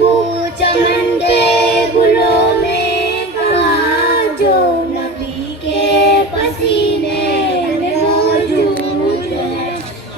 खुशबू चमन के गुलों में कहाँ जो नबी के पसीने में मौजूद है।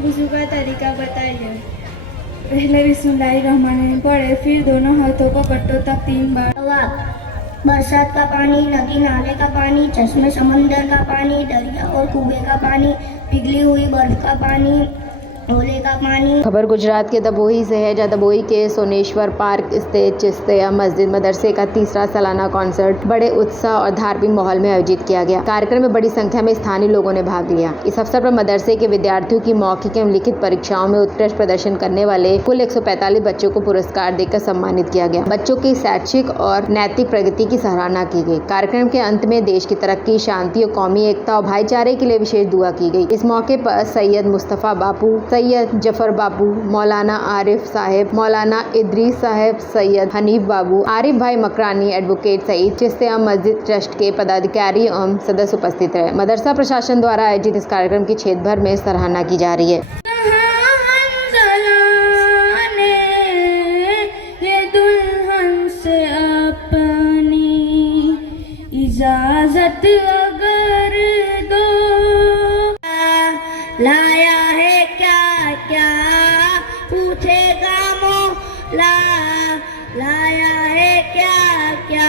वुज़ू का तरीका बताइए। पहले बिस्मिल्लाहिर्रहमानिर्रहीम पढ़े, फिर दोनों हाथों को कट्टों तक 3 बार। जवाब, बरसात का पानी, नदी नाले का पानी, चश्मे समंदर का पानी, दरिया और कुएं का पानी, पिघली हुई बर्फ का पानी, ओले का पानी। खबर गुजरात के दबोही से है, जहाँ दबोही के सोनेश्वर पार्क स्थित चिश्तिया मस्जिद मदरसे का 3रा सालाना कॉन्सर्ट बड़े उत्साह और धार्मिक माहौल में आयोजित किया गया। कार्यक्रम में बड़ी संख्या में स्थानीय लोगों ने भाग लिया। इस अवसर पर मदरसे के विद्यार्थियों की मौखिक एवं लिखित परीक्षाओं में उत्कृष्ट प्रदर्शन करने वाले कुल 145 बच्चों को पुरस्कार देकर सम्मानित किया गया। बच्चों की शैक्षिक और नैतिक प्रगति की सराहना की गई। कार्यक्रम के अंत में देश की तरक्की, शांति और कौमी एकता और भाईचारे के लिए विशेष दुआ की गई। इस मौके पर सैयद मुस्तफ़ा बापू, सैयद जफर बाबू, मौलाना आरिफ साहिब, मौलाना इदरीस साहिब, सैयद हनीफ बाबू, आरिफ भाई मकरानी, एडवोकेट सईद, चिश्तिया मस्जिद ट्रस्ट के पदाधिकारी एवं सदस्य उपस्थित रहे। मदरसा प्रशासन द्वारा आयोजित इस कार्यक्रम की क्षेत्र भर में सराहना की जा रही है। इजाजत अगर दो, लाया है क्या क्या पूछेगा मौला, लाया है क्या क्या।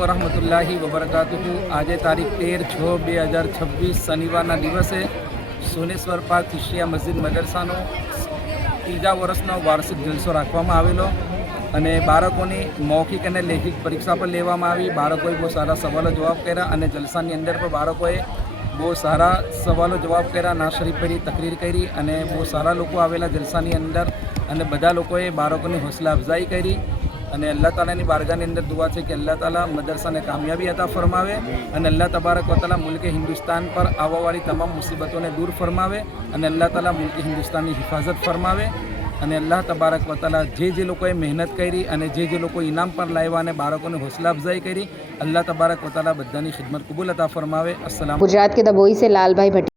वरहमतुल्लाहि वबरकातुहू। આજે તારીખ 13/6/2026 શનિવારના દિવસે સોનેશ્વર પાર્ક ચિશ્તિયા મસ્જિદ મદરસાનો 3જા વર્ષનો વાર્ષિક જલસો રાખવામાં આવેલો અને બાળકોની મૌખિક અને લેખિત પરીક્ષા પર લેવામાં આવી। બાળકોએ બહુ સારા સવાલો જવાબ કર્યા અને જલસાની અંદર પણ બાળકોએ બહુ સારા સવાલો જવાબ કર્યા, ના શરીફ કરી તકરીર કરી અને બહુ સારા લોકો આવેલા જલસાની અંદર અને બધા લોકોએ બાળકોની હૌસલા અફઝાઈ કરી અને અલ્લાહ તાલાની બારગાહની અંદર દુઆ છે કે અલ્લાહ તાલા મદરસાને કામયાબી અતા ફરમાવે અને અલ્લાહ તબારક વ તઆલા મુલ્કે હિન્દુસ્તાન પર આવવાવાળી તમામ મુસીબતોને દૂર ફરમાવે અને અલ્લાહ તાલા મુલ્કે હિન્દુસ્તાનની હિફાજત ફરમાવે અને અલ્લાહ તબારક વ તઆલા જે લોકોએ મહેનત કરી અને જે લોકો ઇનામ પર લાવ્યા અને બાળકોને હૌસલા અફઝાઈ કરી, અલ્લાહ તબારક વ તઆલા બધાની ખિદમત કબૂલ અતા ફરમાવે। અસ્સલામ। गुजरात के दबोही से लाल भाई भट्टी।